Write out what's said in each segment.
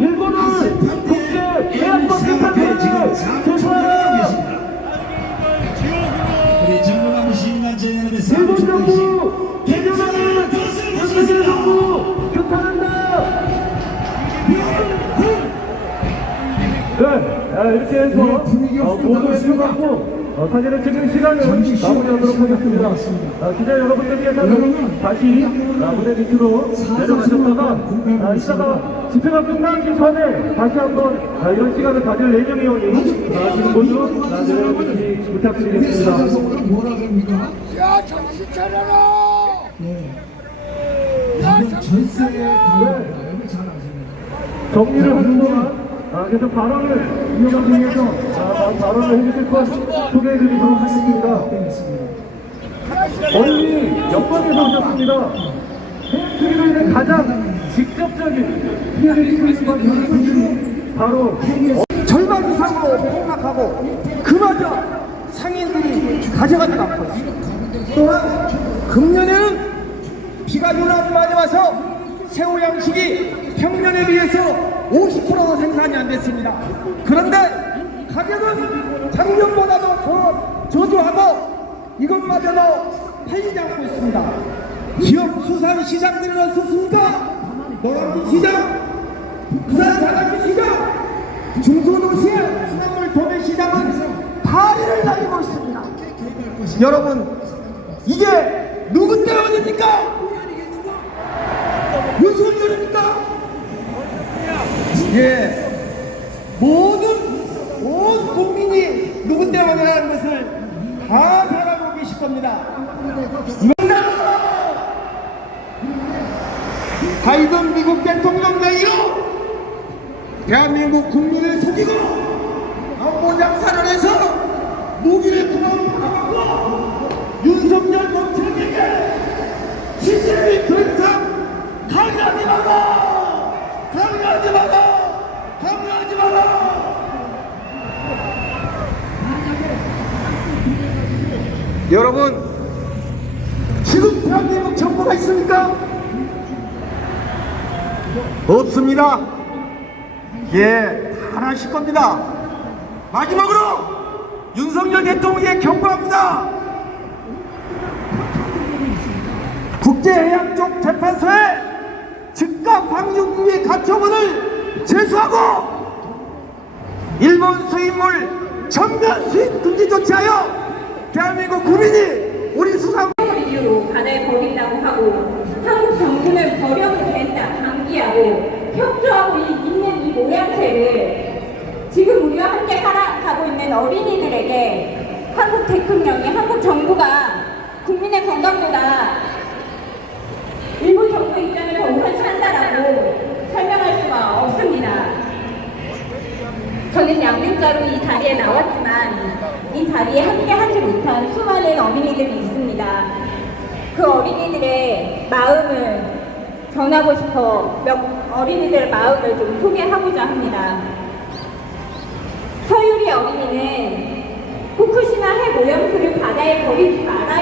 일본은 국제 해양권 재판을 제소하라 일본 정부 문재인 정부 규탄한다. 네, 아, 이렇게 해서 어, 모두의 수고하고 어, 사진을 찍는 시간은 마무리하도록 하겠습니다. 아, 기자 여러분들께서는 다시 아, 무대 밑으로 내려가셨다가 아, 이따가 집회가 끝나기 전에 다시 한번 아, 이런 시간을 가질 예정이오니 아, 지금 모두 아, 내려주시 부탁드리겠습니다. 뭐라 그럽니까? 야 정신 차려라! 네. 야 정신 차려! 정리를 하는 동안 아, 계속 발언을 이용하기 위해서 아, 발언을 해주실 것 소개해드리도록 하겠습니다. 땡겼습니다. 어린이 여권에서 오셨습니다. 해양투기로 인해 가장 직접적인 피해를 입고 있는 바로 절반 이상으로 폭락하고 그마저 상인들이 않고 또한 금년에는 비가 유난히 많이 와서 새우 양식이 평년에 비해서 50%도 생산이 안 됐습니다. 그런데 가격은 작년보다도 더 저조하고 이것마저도 팔리지 않고 있습니다. 지역 수산 시장들은 어떻습니까? 노량진 시장, 부산 자갈치 시장, 중소도시의 수산물 도매 시장은 파리를 날리고 있습니다. 여러분, 이게 누구 때문입니까? 예, 모든 온 국민이 때문이라는 것을 다잘 알고 계실 겁니다. 바이든 미국 대통령 내기로 대한민국 국민을 속이고 안보 장사를 투망하고 윤석열 검찰에게 시스템이 더 이상 강요하지 마라 강요하지 마라 강요하지 마라 여러분 지금 대한민국 정부가 있습니까? 없습니다. 예, 하나씩 겁니다. 마지막으로 윤석열 대통령에 경고합니다. 국제해양쪽 재판소에 즉각 방류국의 가처분을 제소하고 일본 수입물 전면 수입 금지 조치하여 대한민국 국민이 우리 수산 이유로 바다에 버린다고 하고 한국 정부는 버려도 된다 방기하고 협조하고 이- 있는 이 모양새를 지금 우리와 함께 살아가고 있는 어린이들에게 한국 대통령이 한국 정부가 국민의 건강보다 일본 정부 입장을 더 우선시한다라고 설명할 수가 없습니다. 저는 양육자로 이 자리에 나왔지만 이 자리에 함께 못한 수많은 어린이들이 있습니다. 그 어린이들의 마음을 전하고 싶어 몇 어린이들의 마음을 좀 소개하고자 합니다. 서유리 어린이는 후쿠시마 핵 오염수를 바다에 버리지 말아요라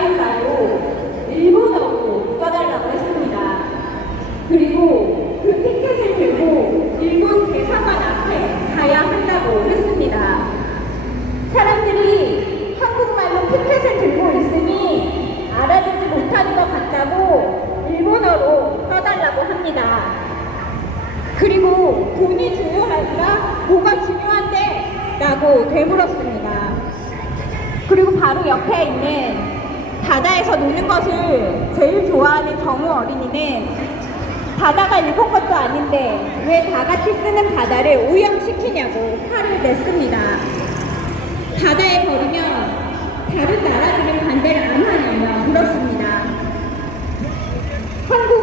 하고 되물었습니다. 그리고 바로 옆에 있는 바다에서 노는 것을 제일 좋아하는 정우 어린이는 바다가 일본 것도 아닌데 왜 다 같이 쓰는 바다를 오염시키냐고 화를 냈습니다. 바다에 버리면 다른 나라들은 반대를 안 하냐며 물었습니다. 한국